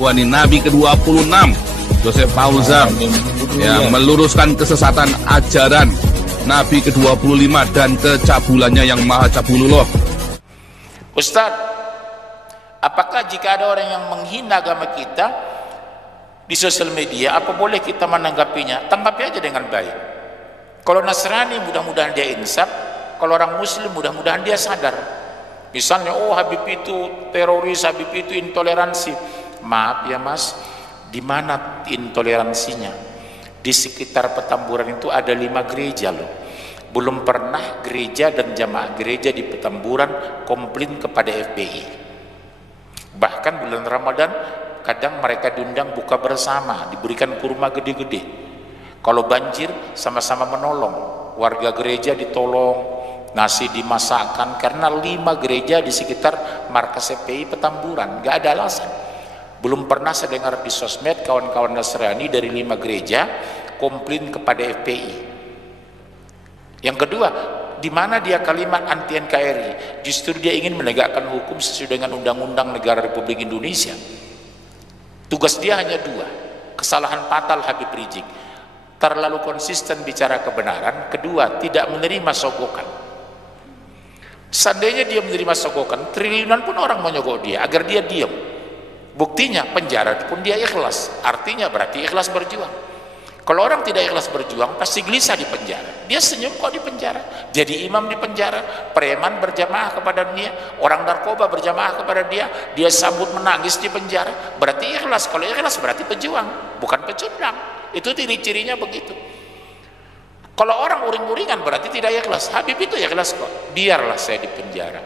Wani Nabi ke-26 Joseph Fauzan yang meluruskan kesesatan ajaran Nabi ke-25 dan kecabulannya yang maha cabulullah. Ustaz, apakah jika ada orang yang menghina agama kita di sosial media, apa boleh kita menanggapinya? Tanggapi aja dengan baik. Kalau Nasrani mudah-mudahan dia insaf, kalau orang Muslim mudah-mudahan dia sadar. Misalnya, oh Habib itu teroris, Habib itu intoleransi. Maaf ya Mas, di mana intoleransinya? Di sekitar Petamburan itu ada 5 gereja loh. Belum pernah gereja dan jamaah gereja di Petamburan komplain kepada FPI. Bahkan bulan Ramadan kadang mereka diundang buka bersama, diberikan kurma gede-gede. Kalau banjir sama-sama menolong, warga gereja ditolong, nasi dimasakkan, karena 5 gereja di sekitar markas FPI Petamburan, gak ada alasan. Belum pernah saya dengar di sosmed kawan-kawan Nasrani dari 5 gereja komplain kepada FPI. Yang kedua, di mana dia kalimat anti NKRI? Justru dia ingin menegakkan hukum sesuai dengan Undang-Undang Negara Republik Indonesia. Tugas dia hanya 2, kesalahan fatal Habib Rizik: terlalu konsisten bicara kebenaran. Kedua, tidak menerima sogokan. Seandainya dia menerima sogokan, triliunan pun orang menyogok dia agar dia diam. Buktinya penjara pun dia ikhlas, artinya berarti ikhlas berjuang. Kalau orang tidak ikhlas berjuang pasti gelisah di penjara. Dia senyum kok di penjara, jadi imam di penjara, preman berjamaah kepada dia, orang narkoba berjamaah kepada dia, dia sambut menangis di penjara. Berarti ikhlas. Kalau ikhlas berarti pejuang, bukan pecundang. Itu ciri-cirinya begitu. Kalau orang uring-uringan berarti tidak ikhlas. Habib itu ikhlas kok, biarlah saya di penjara,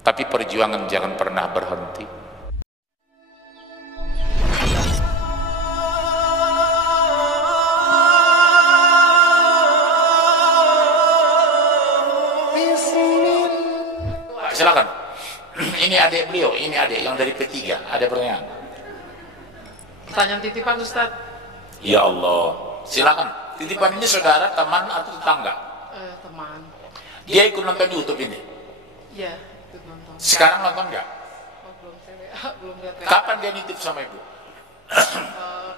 tapi perjuangan jangan pernah berhenti. Silakan. Ini adik beliau, ini adik yang dari P3. Ada pertanyaan? Pertanyaan titipan Ustaz. Ya Allah. Silakan. Titipan ini saudara, teman atau tetangga? Teman. Dia ikut nonton YouTube ini? Iya, ikut nonton. Sekarang nonton nggak? Oh, belum lihat. Kapan dia nitip sama ibu?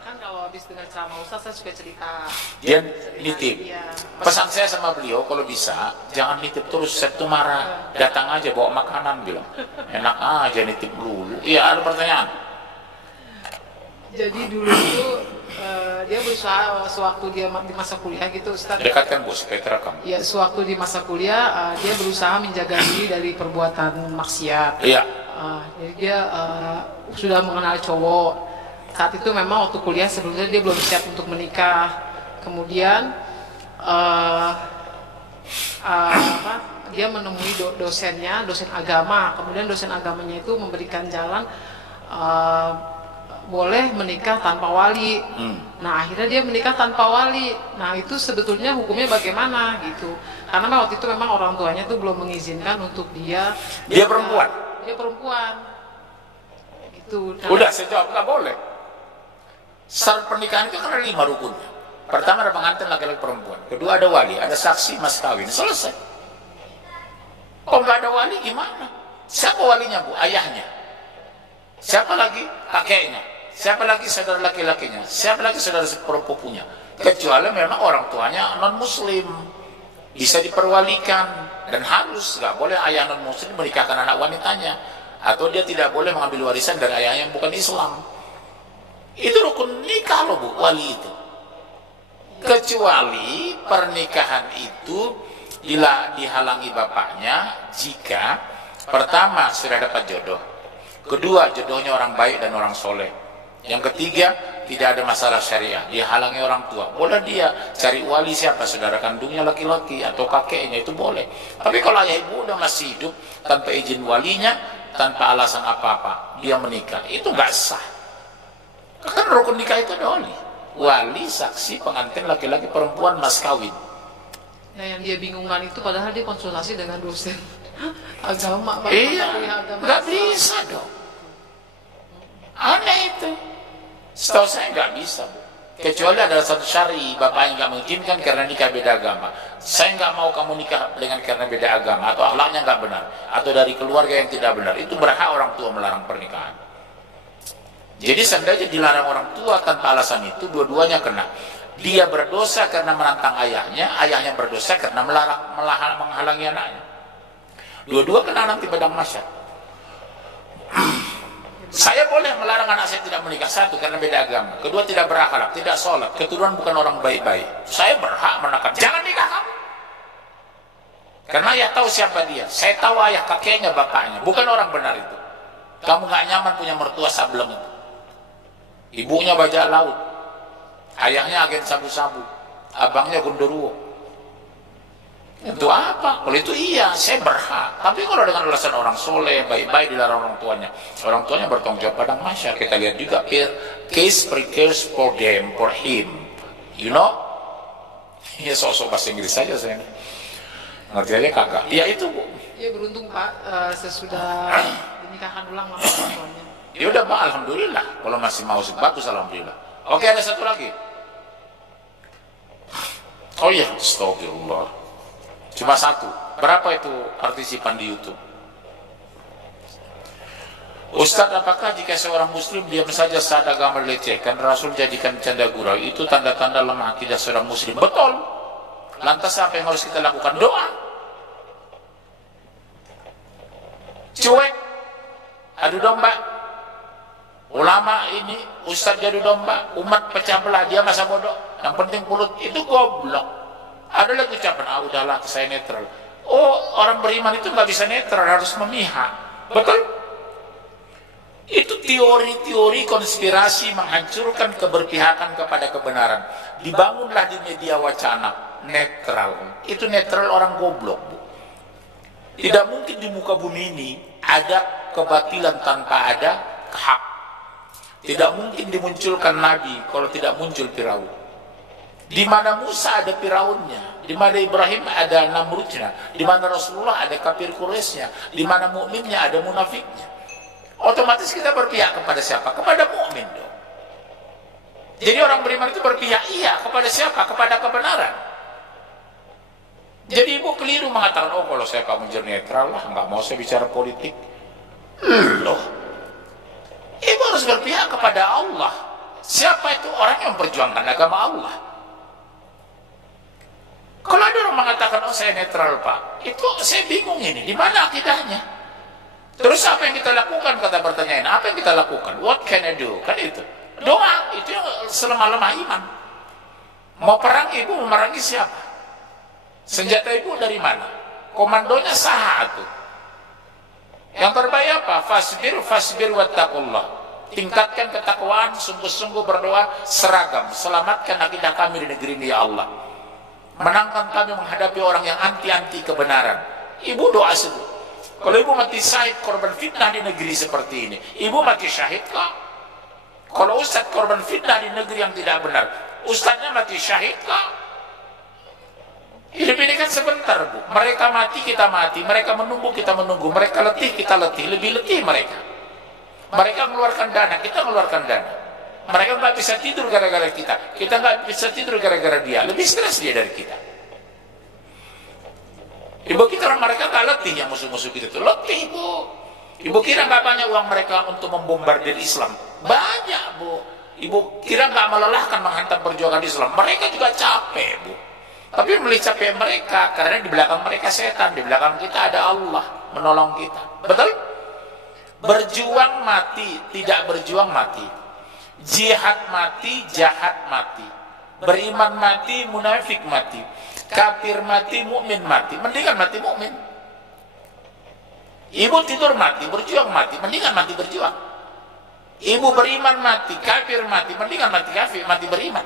Kan kalau habis dengar ceramah Ustaz saya suka cerita. Dia nitip. Iya. Pesan saya sama beliau, kalau bisa jangan nitip terus, Sabtu marah. Datang aja bawa makanan, bilang enak aja nitip dulu. Iya, ada pertanyaan. Jadi dulu itu dia berusaha sewaktu dia di masa kuliah gitu Ustaz. Dekatkan Bu supaya terekam. Ya, sewaktu di masa kuliah dia berusaha menjaga diri dari perbuatan maksiat. Iya. Jadi dia sudah mengenal cowok. Saat itu memang waktu kuliah sebelumnya dia belum siap untuk menikah. Kemudian dia menemui dosennya, dosen agama. Kemudian dosen agamanya itu memberikan jalan boleh menikah tanpa wali. Nah, akhirnya dia menikah tanpa wali. Nah, itu sebetulnya hukumnya bagaimana gitu? Karena waktu itu memang orang tuanya tuh belum mengizinkan untuk dia. Dia perempuan. Dia perempuan. Gitu. Nah, udah saya jawab nggak boleh. Syarat pernikahan itu kan ada 5 rukunnya. Pertama ada pengantin laki-laki perempuan. Kedua ada wali, ada saksi mas kawin. Selesai. Kalau nggak ada wali gimana? Siapa walinya Bu? Ayahnya. Siapa lagi? Kakeknya. Siapa lagi saudara laki-lakinya? Siapa lagi saudara sepupunya? Kecuali memang orang tuanya non muslim, bisa diperwalikan. Dan harus, nggak boleh ayah non muslim menikahkan anak wanitanya, atau dia tidak boleh mengambil warisan dari ayah yang bukan Islam. Itu rukun nikah loh Bu, wali itu. Kecuali pernikahan itu dihalangi bapaknya jika pertama sudah dapat jodoh, kedua jodohnya orang baik dan orang soleh, yang ketiga tidak ada masalah syariah, dihalangi orang tua, boleh dia cari wali siapa, saudara kandungnya laki-laki atau kakeknya, itu boleh. Tapi kalau ayah ibu udah masih hidup tanpa izin walinya, tanpa alasan apa-apa dia menikah, itu nggak sah. Kan rukun nikah itu ada wali, saksi, pengantin laki-laki, perempuan, mas kawin. Nah, yang dia bingungkan itu padahal dia konsultasi dengan dosen agama. Iya, nggak bisa dong. Aneh itu. Setahu saya nggak bisa Bu. Kecuali ada satu syari, bapaknya nggak mengizinkan karena nikah beda agama. Saya nggak mau kamu nikah dengan karena beda agama, atau akhlaknya nggak benar, atau dari keluarga yang tidak benar. Itu berhak orang tua melarang pernikahan. Jadi seandainya dilarang orang tua tanpa alasan itu, dua-duanya kena. Dia berdosa karena menantang ayahnya, ayahnya berdosa karena menghalangi anaknya. Dua-dua kena nanti padang mahsyar. Saya boleh melarang anak saya tidak menikah, satu karena beda agama, kedua tidak berakhlak, tidak sholat, keturunan bukan orang baik-baik. Saya berhak menekan, jangan nikah kamu. Karena ayah tahu siapa dia, saya tahu ayah kakeknya, bapaknya, bukan orang benar itu. Kamu gak nyaman punya mertua sableng itu. Ibunya bajak laut, ayahnya agen sabu-sabu, abangnya genderuwo. Itu apa? Kalau itu iya, saya berhak. Tapi kalau dengan alasan orang soleh, baik-baik dilarang orang tuanya bertanggung jawab padang mahsyar. Kita lihat juga case per case for them, for him. You know? Ya sok-sok bahasa Inggris saja saya. Ngerti aja kagak? Ya itu Bu. Ya beruntung Pak, sesudah dinikahkan ulang sama orang tuanya. Ya udah Pak, alhamdulillah. Kalau masih mau bagus, alhamdulillah. Oke, ada satu lagi. Oh iya, astagfirullah. Cuma satu. Berapa itu partisipan di YouTube? Ustadz, apakah jika seorang muslim diam saja saat agama dilecehkan, Rasul jadikan canda gurau, itu tanda-tanda lemah akidah seorang muslim? Betul. Lantas apa yang harus kita lakukan? Doa. Cuek. Adu domba. Ulama ini, ustadz jadu domba, umat pecah belah, dia masa bodoh. Yang penting mulut itu goblok. Ada lagi ucapan, udahlah saya netral. Oh, orang beriman itu nggak bisa netral, harus memihak. Betul? Itu teori-teori konspirasi menghancurkan keberpihakan kepada kebenaran. Dibangunlah di media wacana netral. Itu netral orang goblok, Bu. Tidak mungkin di muka bumi ini ada kebatilan tanpa ada hak. Tidak mungkin dimunculkan nabi kalau tidak muncul Firaun. Di mana Musa ada Firaunnya, di mana Ibrahim ada Namrudnya, di mana Rasulullah ada kafir Quraisynya, di mana mukminnya ada munafiknya. Otomatis kita berpihak kepada siapa? Kepada mukmin dong. Jadi orang beriman itu berpihak iya kepada siapa? Kepada kebenaran. Jadi ibu keliru mengatakan, oh kalau saya kamu jadi netral lah, nggak mau saya bicara politik. Loh, ibu harus berpihak kepada Allah. Siapa itu orang yang memperjuangkan agama Allah? Kalau ada orang mengatakan, oh saya netral Pak, itu saya bingung ini, di mana akidahnya? Terus apa yang kita lakukan, kata pertanyaan, apa yang kita lakukan? What can I do? Kan itu. Doa, itu yang selemah-lemah iman. Mau perang ibu, memerangi siapa? Senjata ibu dari mana? Komandonya sah tuh. Yang terbaik apa? Fasbir wattaqullah. Tingkatkan ketakwaan, sungguh-sungguh berdoa, seragam. Selamatkan akidah kami di negeri ini ya Allah. Menangkan kami menghadapi orang yang anti-anti kebenaran. Ibu doa situ. Kalau ibu mati syahid korban fitnah di negeri seperti ini, ibu mati syahid kok. Kalau ustadz korban fitnah di negeri yang tidak benar, ustadznya mati syahid kok. Hidup ini kan sebentar Bu. Mereka mati kita mati, mereka menunggu kita menunggu, mereka letih kita letih, lebih letih mereka. Mereka mengeluarkan dana, kita mengeluarkan dana. Mereka nggak bisa tidur gara-gara kita nggak bisa tidur gara-gara dia, lebih stres dia dari kita. Ibu kira mereka nggak letih, yang musuh-musuh kita itu letih Bu. Ibu kira nggak banyak uang mereka untuk membombardir Islam? Banyak Bu. Ibu kira nggak melelahkan menghantam perjuangan Islam? Mereka juga capek Bu. Tapi melihat capek mereka karena di belakang mereka setan, di belakang kita ada Allah menolong kita. Betul? Berjuang mati, tidak berjuang mati. Jihad mati, jahat mati. Beriman mati, munafik mati. Kafir mati, mukmin mati. Mendingan mati mukmin. Ibu tidur mati, berjuang mati. Mendingan mati berjuang. Ibu beriman mati, kafir mati. Mendingan mati kafir, mati beriman.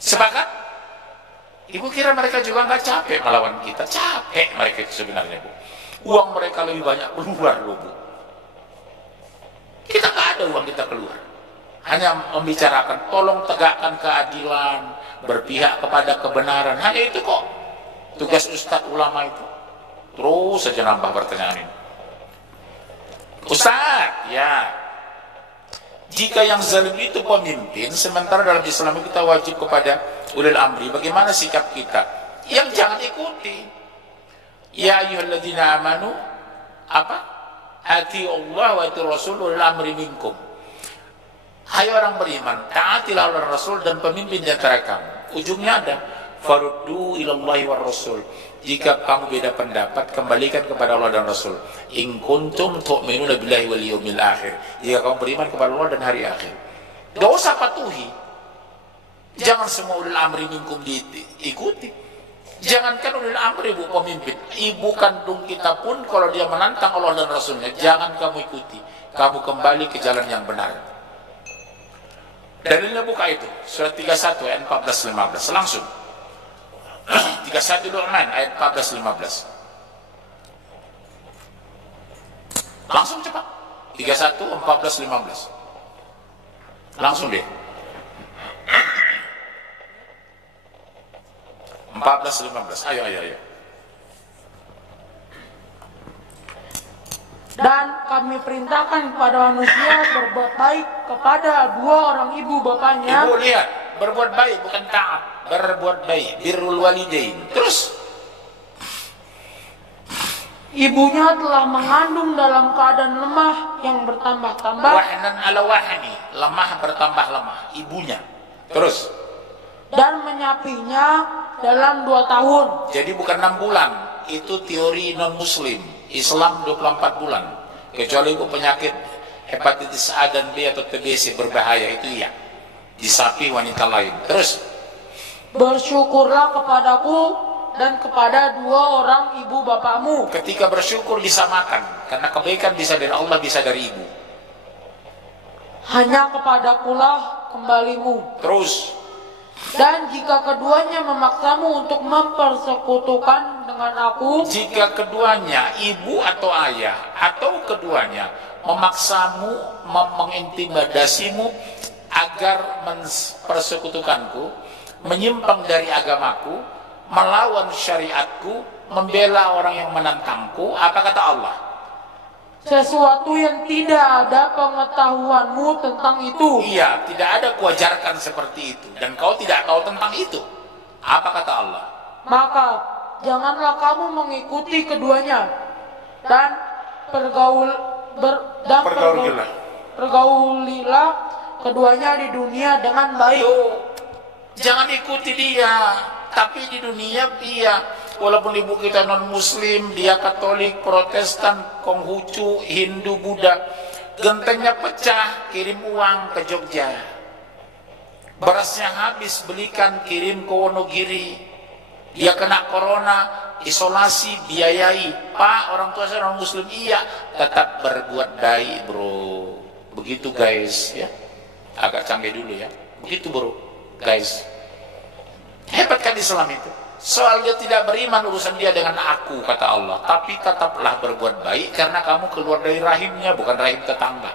Sepakat? Ibu kira mereka juga nggak capek melawan kita? Capek mereka itu sebenarnya Bu. Uang mereka lebih banyak keluar loh Bu. Kita nggak ada uang kita keluar. Hanya membicarakan tolong tegakkan keadilan, berpihak kepada kebenaran. Hanya itu kok tugas ustadz ulama itu. Terus saja nambah pertanyaan ini. Ustadz, ya, jika yang zalim itu pemimpin, sementara dalam Islam kita wajib kepada ulil amri, bagaimana sikap kita? Yang jangan ikuti. Ya ayyuhalladzina amanu, apa? Ati Allah wa ati Rasul ulil amri minkum. Hai orang beriman, taatilah Allah Rasul dan pemimpin di antara kamu. Ujungnya ada, faruddu ilallahi war rasul. Jika kamu beda pendapat, kembalikan kepada Allah dan Rasul. In kuntum tu'minuna billahi wal yawmil akhir. Jika kamu beriman kepada Allah dan hari akhir. Gak usah patuhi. Jangan semua ulil amri minkum diikuti. Jangankan ulil amri, ibu pemimpin, ibu kandung kita pun kalau dia menantang Allah dan Rasulnya, jangan kamu ikuti. Kamu kembali ke jalan yang benar. Dalilnya buka itu, surat 31 ayat 14-15 langsung. 31 Luqman ayat 14-15. Langsung cepat. 31 14-15. Langsung deh. 14-15. Ayo. Dan kami perintahkan kepada manusia berbuat baik kepada dua orang ibu bapaknya. Ibu lihat, berbuat baik bukan taat, berbuat baik, birrul walidain. Terus ibunya telah mengandung dalam keadaan lemah yang bertambah-tambah. Wahnan ala wahni, lemah bertambah lemah, ibunya. Terus dan menyapinya dalam 2 tahun. Jadi bukan 6 bulan, itu teori non muslim. Islam 24 bulan. Kecuali itu penyakit hepatitis A dan B atau TBC berbahaya, itu iya. Disapi wanita lain. Terus bersyukurlah kepadaku dan kepada 2 orang ibu bapakmu. Ketika bersyukur disamakan, karena kebaikan bisa dari Allah, bisa dari ibu. Hanya kepadakulah kembalimu. Terus dan jika keduanya memaksamu untuk mempersekutukan dengan aku, jika keduanya, ibu atau ayah atau keduanya memaksamu, mengintimidasimu agar mempersekutukanku, menyimpang dari agamaku, melawan syariatku, membela orang yang menantangku, apa kata Allah? Sesuatu yang tidak ada pengetahuanmu tentang itu. Iya, tidak ada kuajarkan seperti itu, dan kau tidak tahu tentang itu. Apa kata Allah? Maka janganlah kamu mengikuti keduanya dan pergaulilah keduanya di dunia dengan baik. Jangan ikuti dia, tapi di dunia dia. Walaupun ibu kita non muslim, dia Katolik, Protestan, Konghucu, Hindu, Buddha, gentengnya pecah, kirim uang ke Jogja. Berasnya habis, belikan, kirim ke Wonogiri. Dia kena corona, isolasi, biayai. Pak, orang tua saya non muslim, iya, tetap berbuat baik, bro. Begitu guys, ya. Agak canggih dulu ya. Begitu bro, guys. Hebat kan Islam itu. Soal dia tidak beriman, urusan dia dengan aku, kata Allah. Tapi tetaplah berbuat baik karena kamu keluar dari rahimnya, bukan rahim tetangga.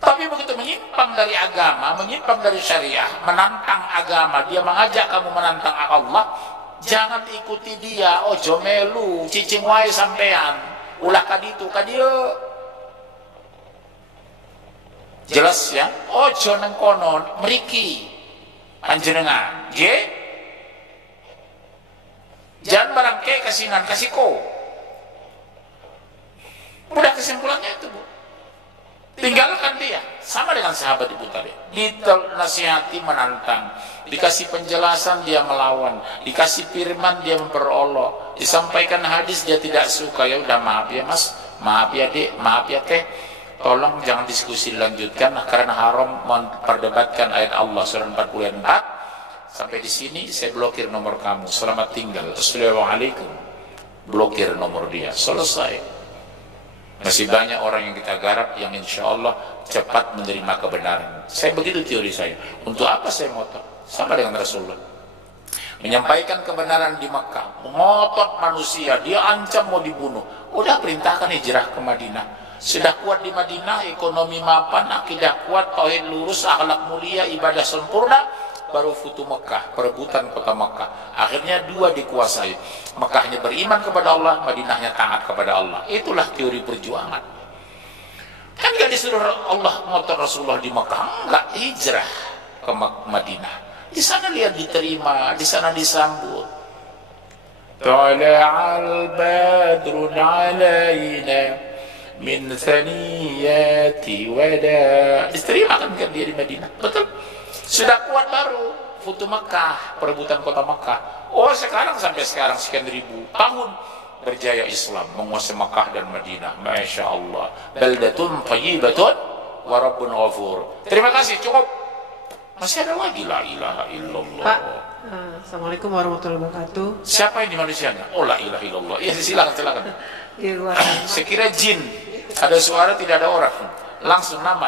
Tapi begitu menyimpang dari agama, menyimpang dari syariah, menantang agama, dia mengajak kamu menantang Allah, jangan ikuti dia. Oh jomelu, cicing wae sampean, ulah kaditu kadio. Jelas ya? Ojo nang kono mriki panjenengan. Nggih? Jangan barangke kasinan kasiko. Udah kesimpulannya itu, Bu. Tinggalkan dia. Sama dengan sahabat ibu tadi. Dinasihati menantang, dikasih penjelasan dia melawan, dikasih firman dia memperolok, disampaikan hadis dia tidak suka. Ya udah, maaf ya mas, maaf ya dek, maaf ya teh, tolong jangan diskusi dilanjutkan karena haram memperdebatkan ayat Allah surah 44. Sampai di sini saya blokir nomor kamu. Selamat tinggal. Assalamualaikum. Blokir nomor dia. Selesai. Masih banyak orang yang kita garap yang insya Allah cepat menerima kebenaran. Saya begitu teori saya. Untuk apa saya ngotot? Sama dengan Rasulullah. Menyampaikan kebenaran di Makkah. Mengotot manusia. Dia ancam mau dibunuh. Udah perintahkan hijrah ke Madinah. Sudah kuat di Madinah, ekonomi mapan, akidah kuat, tauhid lurus, akhlak mulia, ibadah sempurna. Baru futu Mekah, perebutan kota Mekah. Akhirnya 2 dikuasai. Mekahnya beriman kepada Allah, Madinahnya taat kepada Allah. Itulah teori perjuangan. Kan gak disuruh Allah ngotot Rasulullah di Mekah, enggak, hijrah ke Madinah. Di sana lihat diterima, di sana disambut. Tala'al badrun alaina min thaniyati wada. Diterima kan dia di Madinah. Betul. Sudah kuat baru Futuh Mekah, perebutan kota Mekah. Oh, sekarang sampai sekarang sekian ribu tahun berjaya Islam menguasai Mekah dan Madinah. Masya Allah. Baldatun thayyibatun wa rabbun ghafur. Terima kasih, cukup. Masih ada lagi, la ilaha illallah. Pak, Assalamualaikum warahmatullahi wabarakatuh. Siapa yang di manusianya? Oh, la ilaha illallah. Iya, silakan. Di luar Saya kira jin. Ada suara, tidak ada orang. Langsung nama.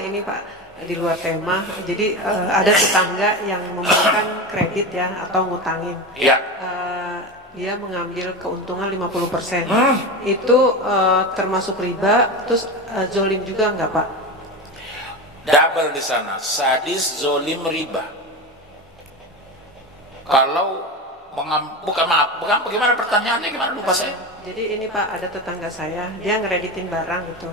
ini Pak, di luar tema. Jadi ada tetangga yang memberikan kredit ya atau ngutangin. Iya. Dia mengambil keuntungan 50%. Itu termasuk riba, terus zolim juga enggak Pak? Double di sana, sadis, zolim, riba. Kalau bukan bagaimana pertanyaannya, gimana lupa saya? Jadi ini Pak, ada tetangga saya, dia ngereditin barang gitu.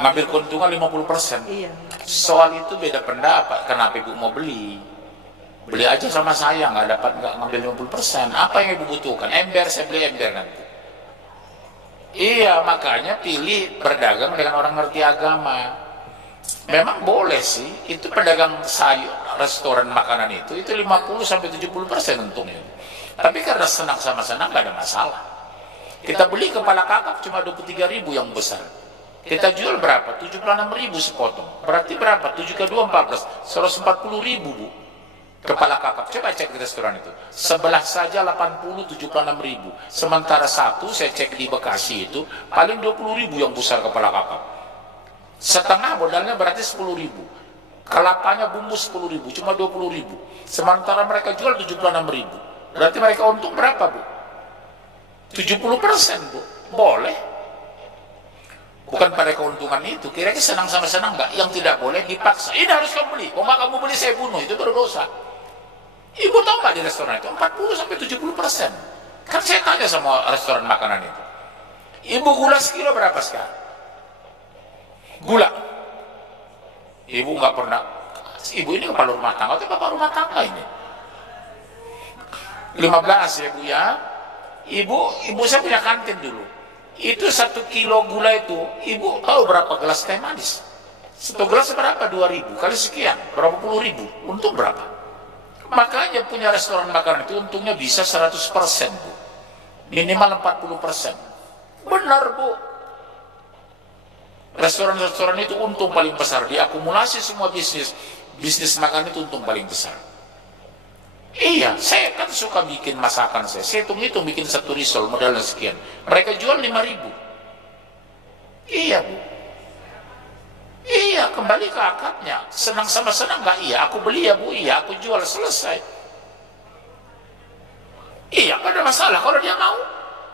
Ngambil keuntungan 50%. Iya. Soal itu beda pendapat. Kenapa ibu mau beli? Beli aja sama saya, nggak ngambil 50%. Apa yang ibu butuhkan? Ember, saya beli ember nanti. Iya, makanya pilih berdagang dengan orang ngerti agama. Memang boleh sih, itu pedagang sayur, restoran makanan itu 50-70% untungnya. Tapi karena senang sama senang nggak ada masalah. Kita beli kepala kakap cuma 23.000 yang besar. Kita jual berapa? 76.000 sepotong. Berarti berapa? 7 ke 2, 14. 140.000 Bu. Kepala kakap. Coba cek di restoran itu. Sebelah saja 80, 76.000. Sementara satu saya cek di Bekasi itu paling 20.000 yang besar kepala kakap. Setengah modalnya berarti 10.000. Kelapanya bumbu 10.000, cuma 20.000. Sementara mereka jual 76.000. Berarti mereka untung berapa Bu? 70% Bu. Boleh. Bukan pada keuntungan itu. Kira-kira senang sama senang enggak? Yang tidak boleh dipaksa. Ini harus kamu beli. Kalau nggak kamu beli saya bunuh. Itu berdosa. Ibu tahu nggak di restoran itu 40-70%. Kan saya tanya sama restoran makanan itu. Ibu gula sekilo berapa sekarang? Gula. Ibu nggak pernah. Ibu ini kepala rumah tangga atau bapak rumah tangga ini? 15 ya Bu ya. Ibu saya punya kantin dulu. Itu 1 kilo gula itu, ibu tahu berapa gelas teh manis? 1 gelas berapa? 2.000 kali sekian, berapa puluh ribu? Untung berapa? Makanya punya restoran makanan itu untungnya bisa 100% Bu. Minimal 40%. Benar Bu. Restoran-restoran itu untung paling besar. Diakumulasi semua bisnis makanan itu untung paling besar. Iya, saya kan suka bikin masakan saya. Saya hitung-hitung bikin 1 risol modalnya sekian. Mereka jual 5.000. Iya Bu. Iya, kembali ke akadnya. Senang sama senang nggak? Iya, aku beli ya Bu. Iya, aku jual, selesai. Iya, nggak ada masalah. Kalau dia mau,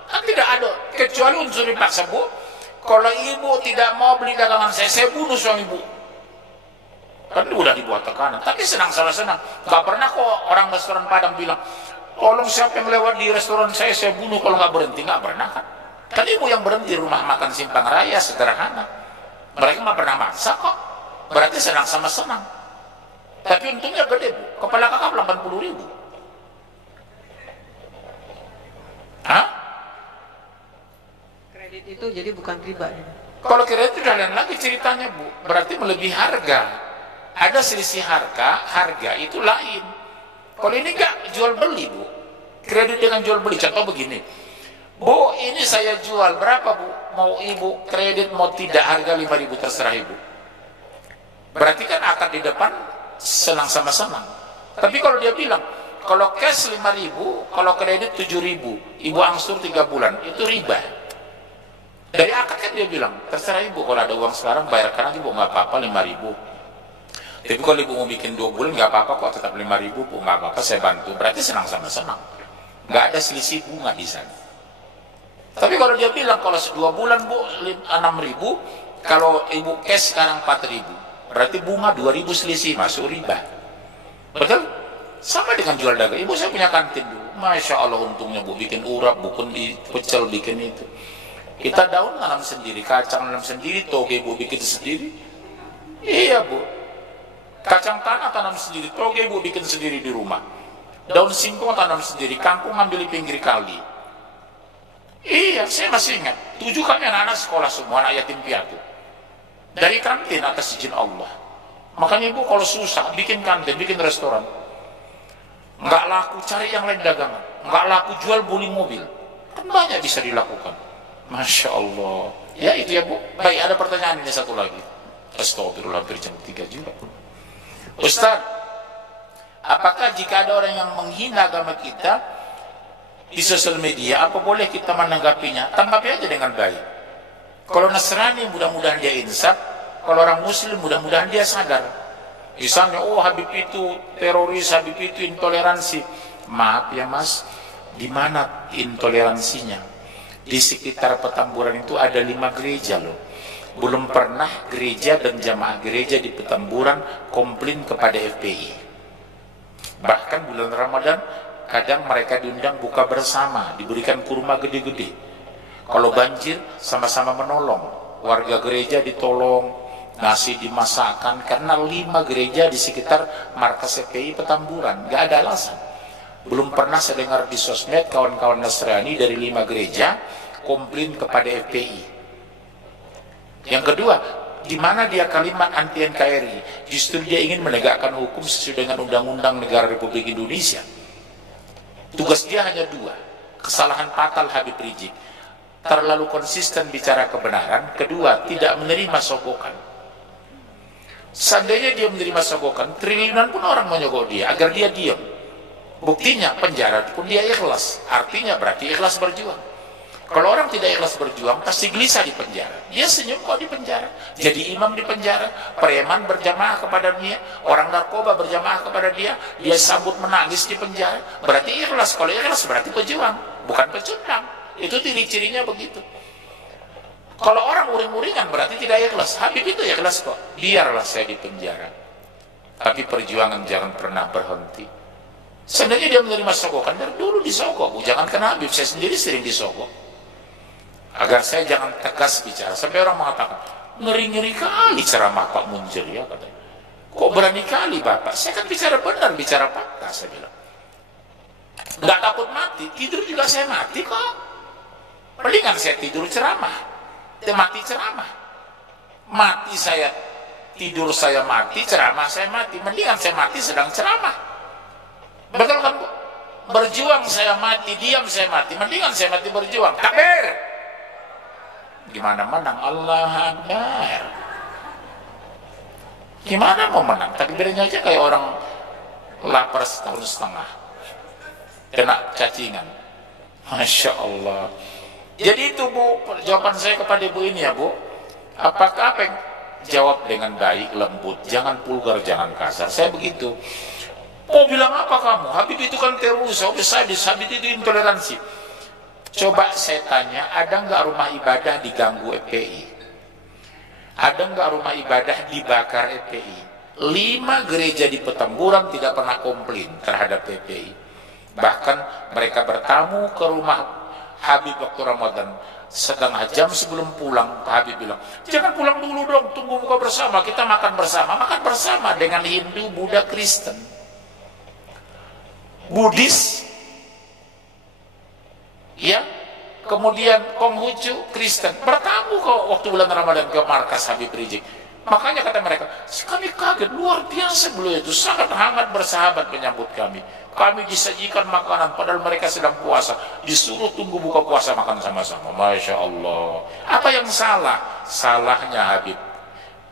kan tidak ada. Kecuali unsur dipaksa Bu. Kalau ibu tidak mau beli dagangan saya bunuh suami ibu. Kan udah dibuat tekanan. Tapi senang sama senang. Gak pernah kok orang restoran Padang bilang, tolong siapa yang lewat di restoran saya bunuh kalau nggak berhenti. Nggak pernah kan. Kan ibu yang berhenti rumah makan Simpang Raya sederhana. Mereka nggak pernah maksa kok. Berarti senang sama senang. Tapi untungnya gede Bu. Kepala kakak 80.000. Hah? Kredit itu jadi bukan riba. Kalau kredit itu lain lagi ceritanya Bu. Berarti melebihi harga. Ada selisih harga itu lain. Kalau ini enggak jual beli Bu. Kredit dengan jual beli. Contoh begini. Bu, ini saya jual berapa Bu? Mau ibu kredit mau tidak, harga 5.000 terserah ibu. Berarti kan akad di depan senang sama senang. Tapi kalau dia bilang, kalau cash 5.000, kalau kredit 7.000, ibu angsur 3 bulan, itu riba. Dari akad kan dia bilang, terserah ibu, kalau ada uang sekarang bayarkan aja Bu, nggak apa-apa 5.000. Tapi kalau ibu mau bikin 2 bulan nggak apa-apa kok, tetap 5.000 Bu, nggak apa-apa saya bantu. Berarti senang sama senang. Nggak ada selisih bunga di sana. Tapi kalau dia bilang kalau 2 bulan Bu 6.000, kalau ibu cash sekarang 4.000, berarti bunga 2.000 selisih, masuk riba. Betul? Sama dengan jual dagang. Ibu saya punya kantin dulu. Masya Allah untungnya Bu, bikin urap, bikin pecel, bikin itu. Kita daun nanam sendiri, kacang nanam sendiri, toge Bu bikin sendiri. Iya Bu. Kacang tanah tanam sendiri, toge Bu bikin sendiri di rumah. Daun singkong tanam sendiri, kangkung ambil di pinggir kali. Iya, saya masih ingat. 7 kami anak-anak sekolah semua, anak yatim piatu. Dari kantin atas izin Allah. Makanya ibu kalau susah, bikin kantin, bikin restoran. Nggak laku, cari yang lain dagangan. Nggak laku, jual beli mobil. Kan banyak bisa dilakukan. Masya Allah. Ya itu ya bu. Baik, ada pertanyaan ini satu lagi. Astagfirullah, hampir jam 3 juga. Ustaz, apakah jika ada orang yang menghina agama kita di sosial media, apa boleh kita menanggapinya? Tanggapi aja dengan baik. Kalau Nasrani mudah-mudahan dia insaf, kalau orang Muslim mudah-mudahan dia sadar. Misalnya, oh Habib itu teroris, Habib itu intoleransi. Maaf ya mas, di mana intoleransinya? Di sekitar Petamburan itu ada 5 gereja loh. Belum pernah gereja dan jamaah gereja di Petamburan komplain kepada FPI. Bahkan bulan Ramadan kadang mereka diundang buka bersama, diberikan kurma gede-gede. Kalau banjir sama-sama menolong, warga gereja ditolong, nasi dimasakkan, karena 5 gereja di sekitar markas FPI Petamburan, gak ada alasan. Belum pernah saya dengar di sosmed kawan-kawan Nasrani dari 5 gereja komplain kepada FPI. Yang kedua, di mana dia kalimat anti NKRI? Justru dia ingin menegakkan hukum sesuai dengan Undang-Undang Negara Republik Indonesia. Tugas dia hanya 2. Kesalahan fatal Habib Rizik, terlalu konsisten bicara kebenaran. Kedua, tidak menerima sogokan. Seandainya dia menerima sogokan, triliunan pun orang menyogok dia agar dia diam. Buktinya penjara pun dia ikhlas. Artinya berarti ikhlas berjuang. Kalau orang tidak ikhlas berjuang, pasti gelisah di penjara. Dia senyum kok di penjara. Jadi imam di penjara, preman berjamaah kepada dia, orang narkoba berjamaah kepada dia, dia sambut menangis di penjara. Berarti ikhlas. Kalau ikhlas berarti pejuang, bukan pecundang. Itu ciri-cirinya begitu. Kalau orang uring-uringan berarti tidak ikhlas. Habib itu ikhlas kok. Biarlah saya di penjara, tapi perjuangan jangan pernah berhenti. Sebenarnya dia menerima sogokan dari dulu disogok. Jangan kena Habib, saya sendiri sering disogok. Agar saya jangan tegas bicara. Sampai orang mengatakan, ngeri-ngeri kali ceramah Pak Munzir ya katanya. Kok berani kali Bapak? Saya kan bicara benar, bicara fakta, saya bilang. Nggak takut mati, tidur juga saya mati kok. Mendingan saya tidur ceramah, mati ceramah. Mati saya, tidur saya mati, ceramah saya mati. Mendingan saya mati sedang ceramah. Betul kan Bu? Berjuang saya mati, diam saya mati. Mendingan saya mati berjuang. Takbir! Gimana menang? Allah Akbar. Gimana mau menang? Takbirnya aja kayak orang lapar setahun setengah, kena cacingan. Masya Allah. Jadi itu Bu, jawaban saya kepada Ibu ini ya Bu. Apakah apa yang jawab dengan baik, lembut, jangan vulgar, jangan kasar. Saya begitu. Mau bilang apa kamu? Habib itu kan teroris, Habib itu intoleransi. Coba saya tanya, ada nggak rumah ibadah diganggu FPI? Ada nggak rumah ibadah dibakar FPI? 5 gereja di Petamburan tidak pernah komplain terhadap FPI. Bahkan mereka bertamu ke rumah Habib waktu Ramadan. Setengah jam sebelum pulang, Pak Habib bilang, jangan pulang dulu dong, tunggu buka bersama, kita makan bersama. Makan bersama dengan Hindu, Buddha, Kristen, Buddhis, ya, kemudian Konghucu, Kristen, bertamu kok waktu bulan Ramadan ke markas Habib Rizik. Makanya kata mereka, kami kaget, luar biasa beliau itu, sangat hangat bersahabat menyambut kami. Kami disajikan makanan, padahal mereka sedang puasa, disuruh tunggu buka puasa makan sama-sama. Masya Allah. Apa yang salah? Salahnya Habib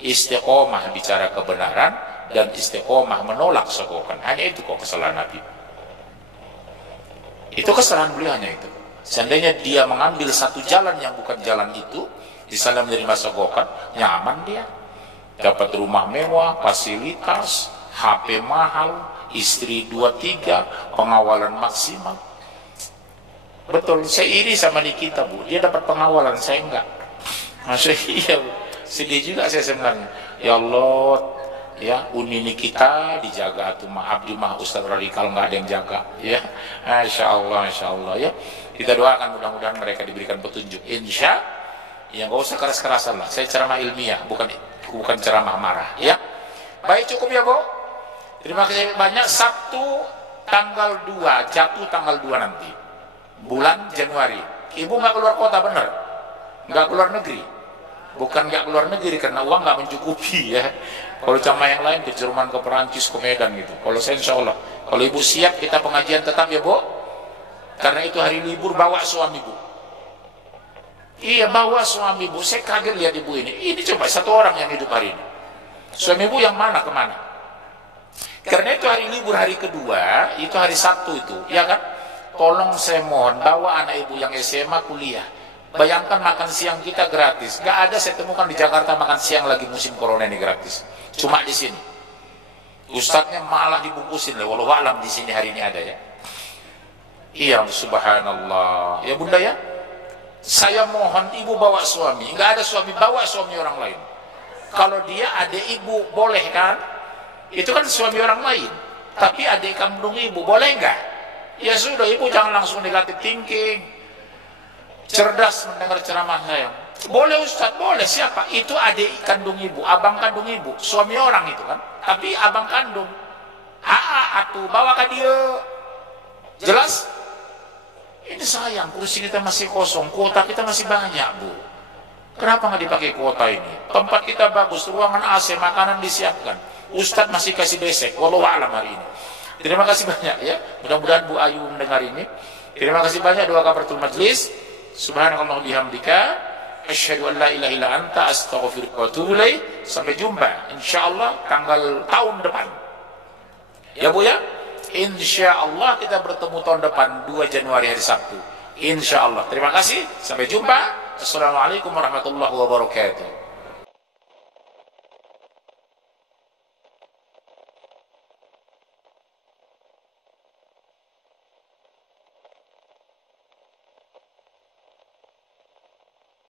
istiqomah bicara kebenaran dan istiqomah menolak sogokan. Hanya itu kok kesalahan Habib. Itu kesalahan beliau, hanya itu. Seandainya dia mengambil satu jalan yang bukan jalan itu, di sana menerima sogokan, nyaman dia, dapat rumah mewah, fasilitas, HP mahal, istri 2-3, pengawalan maksimal. Betul, saya iri sama Nikita Bu, dia dapat pengawalan, saya enggak. Masya iya Bu, sedih juga saya sebenarnya. Ya Allah, ya Uni Nikita dijaga tuh, maaf di mah Ustadz radikal nggak ada yang jaga, ya. Masya Allah ya. Kita doakan mudah-mudahan mereka diberikan petunjuk. Insya, ya nggak usah keras-kerasan lah. Saya ceramah ilmiah, bukan ceramah marah, ya. Baik, cukup ya Bu. Terima kasih banyak. Sabtu tanggal 2, jatuh tanggal 2 nanti, bulan Januari. Ibu nggak keluar kota bener? nggak keluar negeri. Bukan nggak keluar negeri karena uang nggak mencukupi ya. Kalau jamaah yang lain ke Jerman, ke Perancis, ke Medan gitu. Kalau saya insya Allah, kalau ibu siap kita pengajian tetap ya Bu. Karena itu hari libur, bawa suami Bu. Iya, bawa suami Bu. Saya kaget lihat ibu ini. Ini coba satu orang yang hidup hari ini. Suami ibu yang mana kemana? Karena itu hari libur, hari kedua, itu hari Sabtu itu, ya kan? Tolong saya mohon bawa anak ibu yang SMA kuliah. Bayangkan makan siang kita gratis. Gak ada saya temukan di Jakarta makan siang lagi musim corona ini gratis. Cuma di sini. Ustadznya malah dibungkusin lah. Walau alam di sini hari ini ada ya. Iya, subhanallah. Ya Bunda ya. Saya mohon ibu bawa suami. Gak ada suami, bawa suami orang lain. Kalau dia adik ibu boleh kan? Itu kan suami orang lain. Tapi adik kandung ibu boleh nggak? Ya sudah, ibu jangan langsung negatif thinking. Cerdas mendengar ceramah saya. Boleh Ustaz, boleh. Siapa? Itu adik kandung ibu, abang kandung ibu, suami orang itu kan. Tapi abang kandung. Atuh bawa ke dia. Jelas? Ini sayang, kursi kita masih kosong, kuota kita masih banyak Bu. Kenapa nggak dipakai kuota ini? Tempat kita bagus, ruangan AC, makanan disiapkan. Ustadz masih kasih besek, walau alam hari ini. Terima kasih banyak ya. Mudah-mudahan Bu Ayu mendengar ini. Terima kasih banyak doa kafaratul majlis. Subhanallah bihamdika, asyhadu an la ilaha illa anta, astaghfiruka wa atubu ilaik. Sampai jumpa insyaallah tanggal tahun depan. Ya Bu ya. Insyaallah kita bertemu tahun depan 2 Januari hari Sabtu. Insyaallah. Terima kasih. Sampai jumpa. Assalamualaikum warahmatullahi wabarakatuh.